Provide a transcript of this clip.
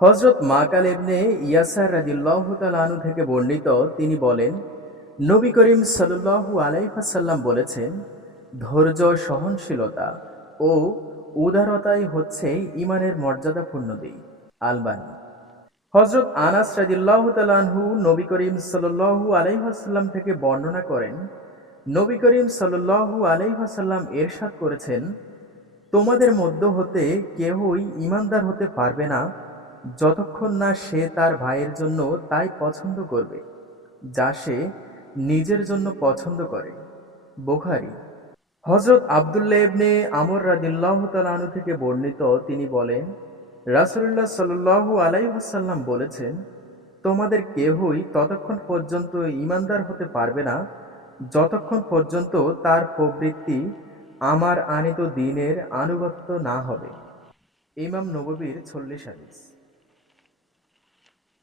হযরত মাকাল ইবনে ইয়াসার রাদিয়াল্লাহু তাআলা আনহু থেকে বর্ণিত, তিনি বলেন, নবী করিম সাল্লাল্লাহু আলাইহি ওয়াসাল্লাম বলেছেন, ধৈর্য, সহনশীলতা ও উদারতাই হচ্ছে ঈমানের মর্যাদাপূর্ণ দিক। আলবানী। হযরত আনাস রাদিয়াল্লাহু তাআলা আনহু নবী করিম সাল্লাল্লাহু আলাইহি ওয়াসাল্লাম থেকে বর্ণনা করেন, নবী করিম সাল্লাল্লাহু আলাইহি ওয়াসাল্লাম ইরশাদ করেছেন, তোমাদের মধ্য হতে কেহই ঈমানদার হতে পারবে না যতক্ষণ না সে তার ভাইয়ের জন্য তাই পছন্দ করবে যা সে নিজের জন্য পছন্দ করে। বুখারী। হযরত আব্দুল্লাহ ইবনে আমর রাদিয়াল্লাহু তাআলা আনহু থেকে বর্ণিত, তিনি বলেন, রাসূলুল্লাহ সাল্লাল্লাহু আলাইহি ওয়াসাল্লাম বলেছেন, তোমাদের কেহই ততক্ষণ পর্যন্ত ঈমানদার হতে পারবে না যতক্ষণ পর্যন্ত তার প্রবৃত্তি আমার আনিত দ্বীনের আনুগত্য না হবে। ইমাম নববীর ৪০ হাদিস।